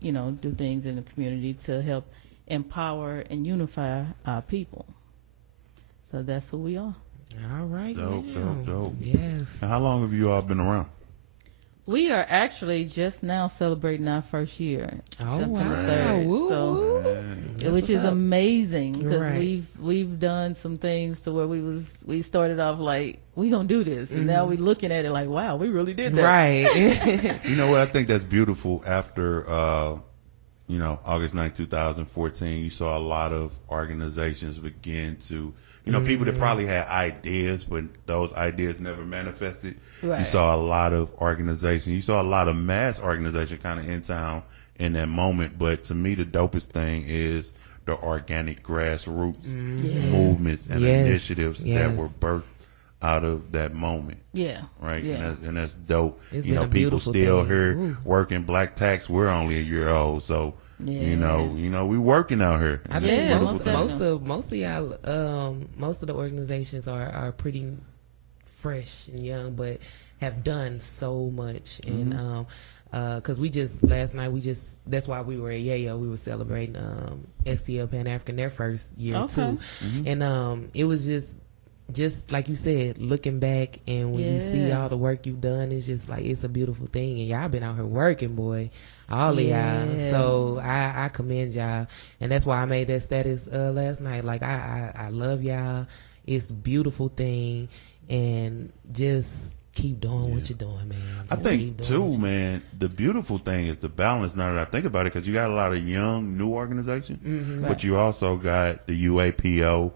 do things in the community to help empower and unify our people. So that's who we are. All right. Dope. Yes. And how long have you all been around? We are actually just now celebrating our first year, Oh, September wow. 3rd. Woo, So, That's which what's is up. amazing because Right. we've done some things to where we started off like we gonna do this, and now we looking at it like, wow, we really did that. Right. You know what? I think that's beautiful. After August 9th, 2014, you saw a lot of organizations begin to, people that probably had ideas, but those ideas never manifested. Right. You saw a lot of organizations. You saw a lot of mass organization kind of in town in that moment. But to me, the dopest thing is the organic grassroots movements and Yes. initiatives that Yes. were birthed out of that moment. Yeah. Right, Yeah. and that's dope. It's You been know, a people beautiful still thing. here Ooh. working black tax. We're only a year old, so Yeah. we working out here. I And think that's a most beautiful thing. most of y'all, most of the organizations are pretty fresh and young, but have done so much. And because last night that's why we were at Yayo. We were celebrating STL Pan African their first year Okay. too, and it was just like you said, looking back, and when you see Yeah. all the work you've done, it's just like it's a beautiful thing. And y'all been out here working, boy, all of y'all. Yeah. So I commend y'all, and that's why I made that status last night. Like I love y'all. It's a beautiful thing, and just keep doing what you're doing, man. I Just think keep doing too, what you- man. The beautiful thing is the balance. Now that I think about it, because you got a lot of young, new organizations, but you also got the UAPO.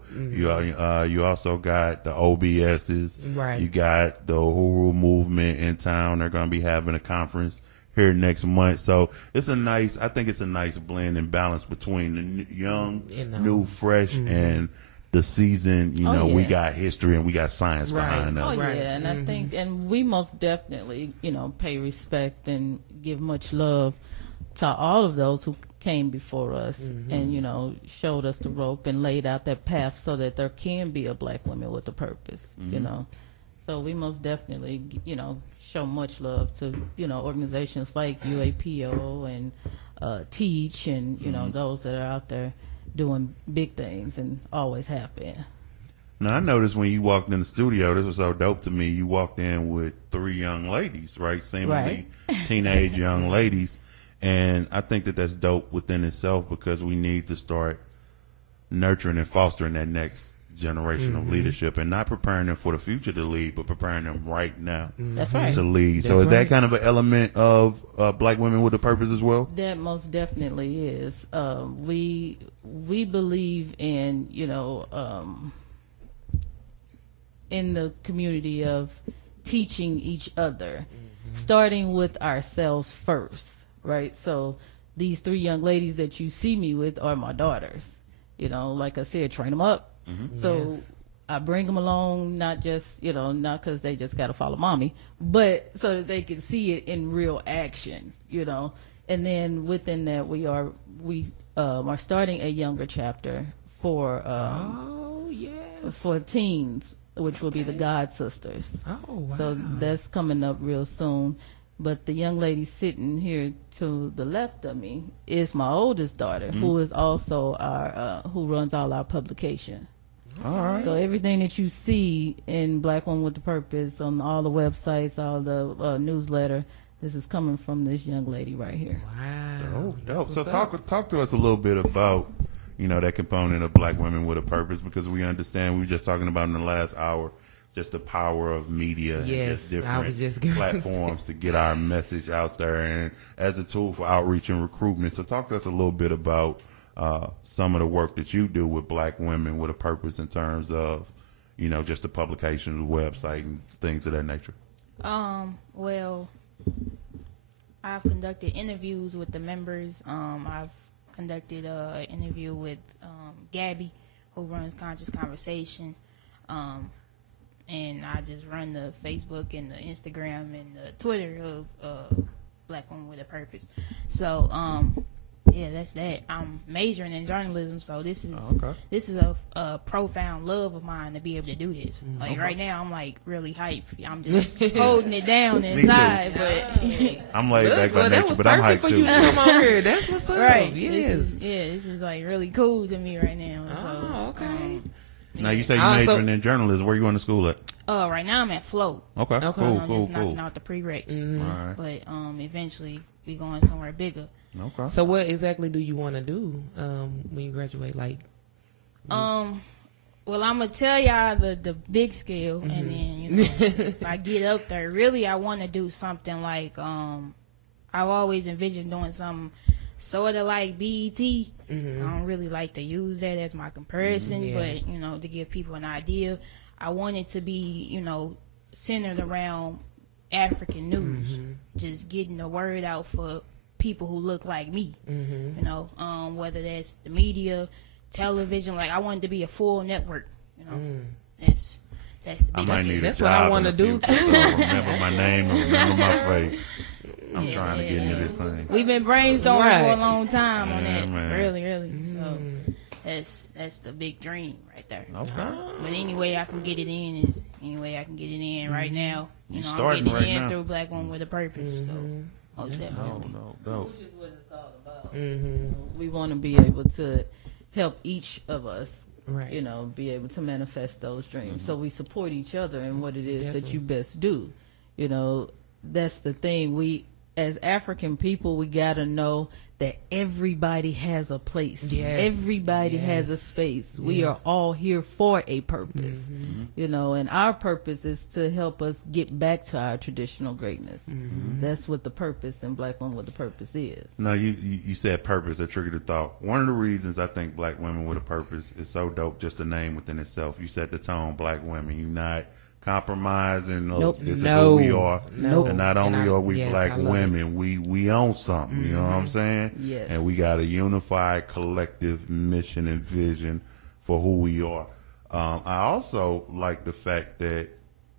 You also got the OBSs. Right. You got the Uhuru movement in town. They're going to be having a conference here next month. So it's I think it's a nice blend and balance between the young, new, fresh, and the season. We yeah. got history and we got science Right. behind Oh us. Right. yeah, and I think, and we most definitely, pay respect and give much love to all of those who came before us and showed us the rope and laid out that path so that there can be a black woman with a purpose. So we most definitely, show much love to organizations like UAPO and Teach and those that are out there doing big things and always have been. Now, I noticed when you walked in the studio, this was so dope to me. You walked in with 3 young ladies, right? Seemingly teenage young ladies. And I think that that's dope within itself because we need to start nurturing and fostering that next generation of leadership and not preparing them for the future to lead, but preparing them right now That's right. to lead. So That's is that right. kind of an element of black women with a purpose as well? That most definitely is. We believe in in the community of teaching each other, starting with ourselves first, right? So these 3 young ladies that you see me with are my daughters. Like I said, train them up. So Yes. I bring them along, not just, not because they just got to follow mommy, but so that they can see it in real action, And then within that, we are starting a younger chapter for Oh yes. for teens, which will be the God Sisters. Oh wow. So that's coming up real soon. But the young lady sitting here to the left of me is my oldest daughter, who is also who runs all our publication. All right. So everything that you see in Black Woman with the Purpose on all the websites, all the newsletter, this is coming from this young lady right here. Wow. Dope. So That's what's talk to us a little bit about that component of black women with a purpose, because we understand we were just talking about in the last hour just the power of media and Yes, just I was different just gonna platforms to get our message out there and as a tool for outreach and recruitment. So talk to us a little bit about some of the work that you do with black women with a purpose in terms of just the publications, website, and things of that nature. Well, I've conducted interviews with the members. I've conducted an interview with Gabby, who runs Conscious Conversation. And I just run the Facebook and the Instagram and the Twitter of Black Women with a Purpose. So yeah, that's that. I'm majoring in journalism, so this is Okay. this is a profound love of mine to be able to do this. Like right now, I'm like really hype. I'm just holding it down inside, but I'm laid back by Well, that nature, was but I'm perfect hyped for too. you to come on here. That's what's up. right, Yes. this is like really cool to me right now. Oh, So, okay. Now you say you Also- majoring in journalism. Where you going to school at? right now I'm at Float. Okay, Okay. cool, I'm cool, just knocking cool. out the prereqs, All right. but eventually we going somewhere bigger. Okay. So what exactly do you want to do when you graduate? Like, Well, I'm gonna tell y'all the big scale, and then if I get up there, really, I want to do something like I've always envisioned doing something sort of like BET. I don't really like to use that as my comparison, but to give people an idea, I want it to be centered around African news, just getting the word out for people who look like me. Whether that's the media, television, like I want it to be a full network. That's the I big might scale. need That's a what I job wanna in a do, few, too. so I remember my name and remember my face. I'm trying to get into this thing. We've been brainstorming for Right. a long time on Yeah, that. man. Really. So that's the big dream right there. Okay. But any way I can get it in is any way I can get it in right now. You I'm starting getting it right in now. through Black Woman with a Purpose. So most definitely. No, dope. Which is what it's all about. We want to be able to help each of us, right. be able to manifest those dreams. So we support each other in what it is that Definitely. you best do. That's the thing. We, as African people, we got to know that everybody has a place. Yes. Everybody has a Yes. space. We are Yes. all here for a purpose. And our purpose is to help us get back to our traditional greatness. That's what the purpose in Black Women with a Purpose is. No, you said purpose. That triggered a thought. One of the reasons I think Black Women with a Purpose is so dope, just the name within itself. You set the tone, Black Women. You're not compromising. Look, Nope. this is No. who we are. Nope. And not only And are we yes, Black I love women, we own something. You know what I'm saying? Yes. And we got a unified collective mission and vision for who we are. I also like the fact that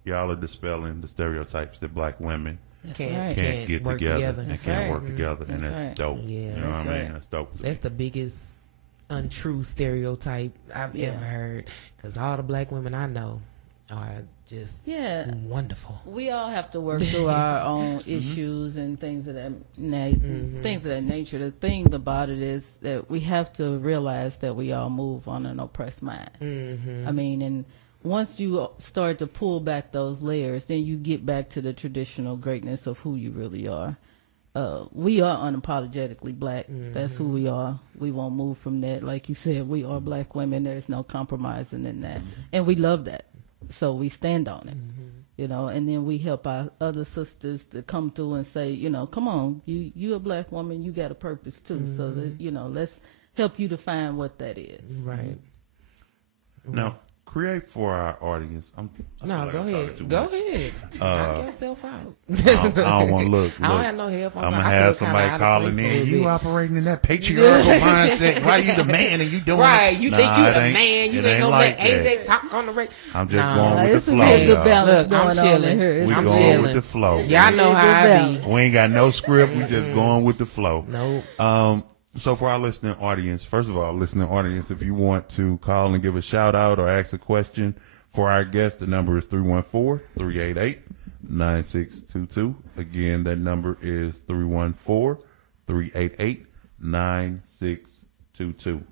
y'all are dispelling the stereotypes that Black women That's Can't- right. can't get work together, together. and That's can't right. work together, and That's that's right. dope. Yeah. You know what That's I mean? right. That's dope. To That's me. the biggest untrue stereotype I've Yeah. ever heard. Because all the Black women I know are just Yeah. wonderful. We all have to work through our own issues and things of that things of that nature. The thing about it is that we have to realize that we all move on an oppressed mind. I mean, and once you start to pull back those layers, then you get back to the traditional greatness of who you really are. We are unapologetically Black. That's who we are. We won't move from that. Like you said, we are Black women. There's no compromising in that, and we love that. So we stand on it, and then we help our other sisters to come through and say, come on, you a Black woman, you got a purpose too. So that, let's help you define what that is. Right. Now, create for our audience. I feel No, like go I'm talking ahead. too Go much. ahead. Knock yourself out. I don't want to look. I don't look. have no headphones. I'm gonna I feel have kinda somebody out of calling place a in. little You bit. operating in that patriarchal mindset? Why you the man and you doing Right, it? you Nah, think you it the ain't- man? You it ain't gonna like let AJ that. talk on the radio? I'm just Nah. going with It's the a flow. very good y'all. balance Look, going I'm on chilling. in here. We I'm going chilling. with the flow. Y'all know Good how I balance. be. We ain't got no script. We just going with the flow. Nope. So for our listening audience, first of all, listening audience, if you want to call and give a shout out or ask a question for our guest, the number is 314-388-9622. Again, that number is 314-388-9622.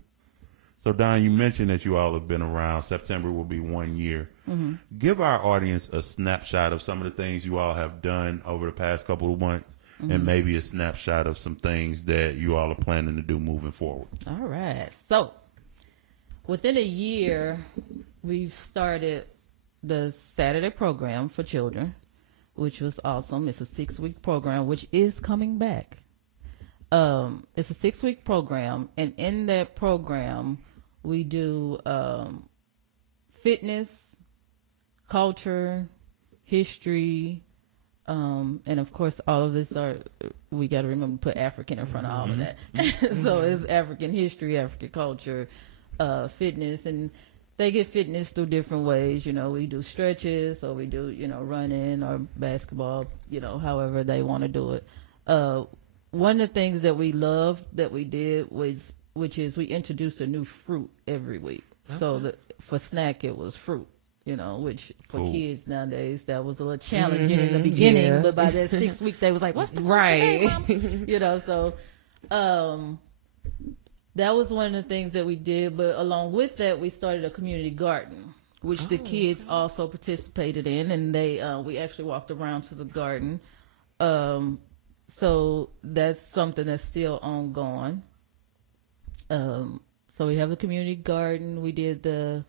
So Don, you mentioned that you all have been around. September will be 1 year. Give our audience a snapshot of some of the things you all have done over the past couple of months. And maybe a snapshot of some things that you all are planning to do moving forward. All right. So within a year, we've started the Saturday program for children, which was awesome. It's a 6-week program, which is coming back. It's a 6-week program, and in that program, we do fitness, culture, history, and of course, all of this we got to remember to put African in front of all of that. So it's African history, African culture, fitness, and they get fitness through different ways. We do stretches, or we do, running or basketball, however they want to do it. one of the things that we loved that we did was, which is we introduced a new fruit every week. Okay. So for snack, it was fruit, which for kids nowadays, that was a little challenging in the beginning, but by that 6th week, they was like, what's the fruit today, Mama? So, that was one of the things that we did. But along with that, we started a community garden, which the kids also participated in, and we actually walked around to the garden. So that's something that's still ongoing. So we have the community garden. We did the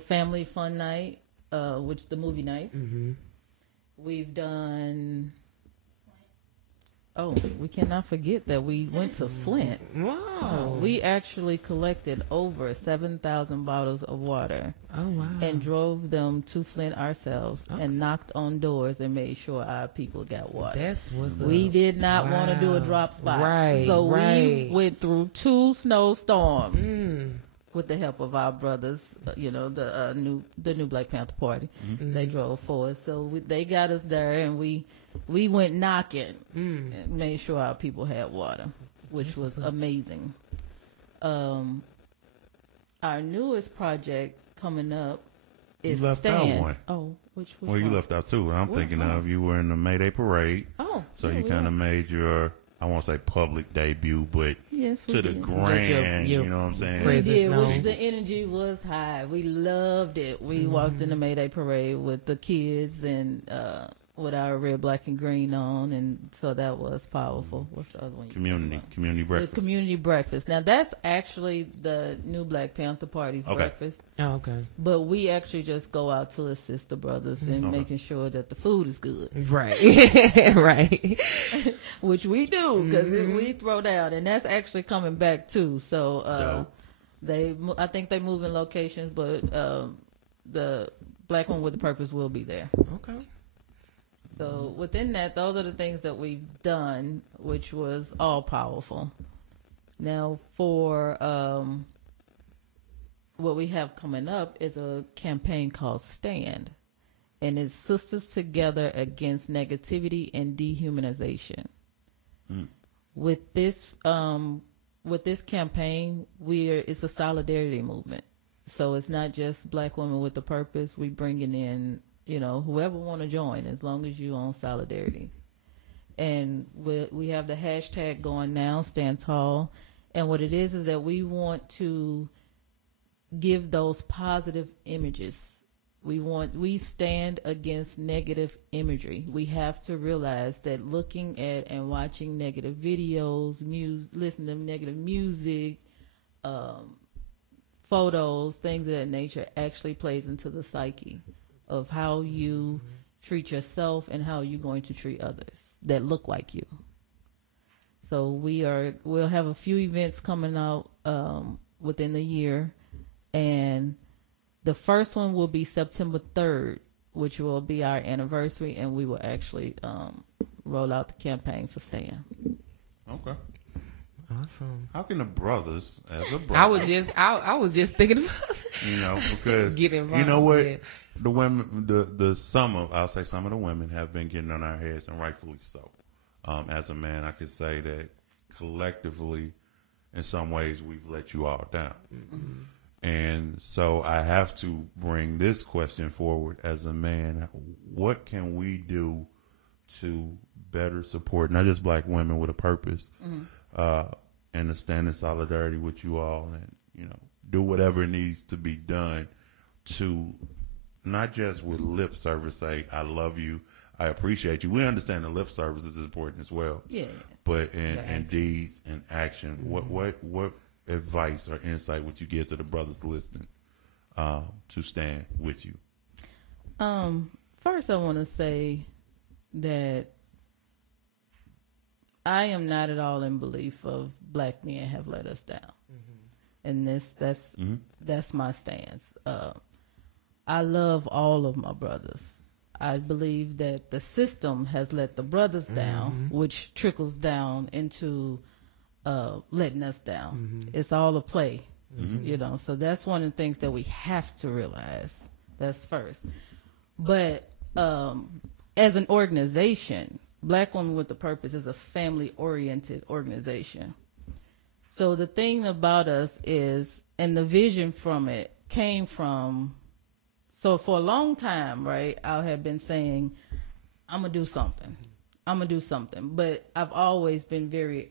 family fun night, which the movie nights. Mm-hmm. We've done. Oh, we cannot forget that we went to Flint. Wow. We actually collected over 7,000 bottles of water. Oh, wow. And drove them to Flint ourselves and knocked on doors and made sure our people got water. That's what's We did not want to do a drop spot. Right. So we went through 2 snowstorms with the help of our brothers, the new Black Panther Party. Mm-hmm. They drove for us. So they got us there, and we went knocking and made sure our people had water, which was amazing. Our newest project coming up is you left Stand. out one. Oh, which well, one? you left out two. I'm thinking of you were in the May Day Parade. Oh, so you kind of made your, I won't say public debut, but to the grand, you know what I'm saying? We did, which the energy was high. We loved it. We walked in the May Day Parade with the kids and with our red, black, and green on, and so that was powerful. What's the other one? Community breakfast. The community breakfast. Now that's actually the new Black Panther Party's breakfast. Oh, okay. But we actually just go out to assist the brothers in making sure that the food is good. Right. Right. Which we do, because we throw down, and that's actually coming back too. So I think they move in locations, but the Black One with the Purpose will be there. Okay. So within that, those are the things that we've done, which was all powerful. Now for what we have coming up is a campaign called Stand, and it's Sisters Together Against Negativity and Dehumanization. With this campaign, it's a solidarity movement. So it's not just Black Women with the Purpose. We bringing in whoever want to join, as long as you own solidarity. And we have the hashtag going now, Stand Tall. And what it is that we want to give those positive images. We stand against negative imagery. We have to realize that looking at and watching negative videos, listening to negative music, photos, things of that nature actually plays into the psyche of how you treat yourself and how you're going to treat others that look like you. So we'll have a few events coming out within the year, and the first one will be September 3rd, which will be our anniversary, and we will actually roll out the campaign for Stand. Okay. Awesome. How can the brothers, as a brother, I was just thinking about because get involved. You know what, the women, some of the women have been getting on our heads, and rightfully so. As a man, I could say that collectively, in some ways, we've let you all down. Mm-hmm. And so I have to bring this question forward as a man. What can we do to better support not just Black women with a purpose, and to stand in solidarity with you all, and do whatever needs to be done to not just with lip service say I love you, I appreciate you. We understand the lip service is important as well. Yeah. But in deeds and action, what advice or insight would you give to the brothers listening to stand with you? First, I want to say that I am not at all in belief of Black men have let us down, and that's my stance. I love all of my brothers. I believe that the system has let the brothers down, which trickles down into letting us down. It's all a play, so that's one of the things that we have to realize. That's first. But as an organization, Black Women with a Purpose is a family-oriented organization. So the thing about us is, and the vision from it came from, so for a long time, right, I have been saying, I'm going to do something. But I've always been very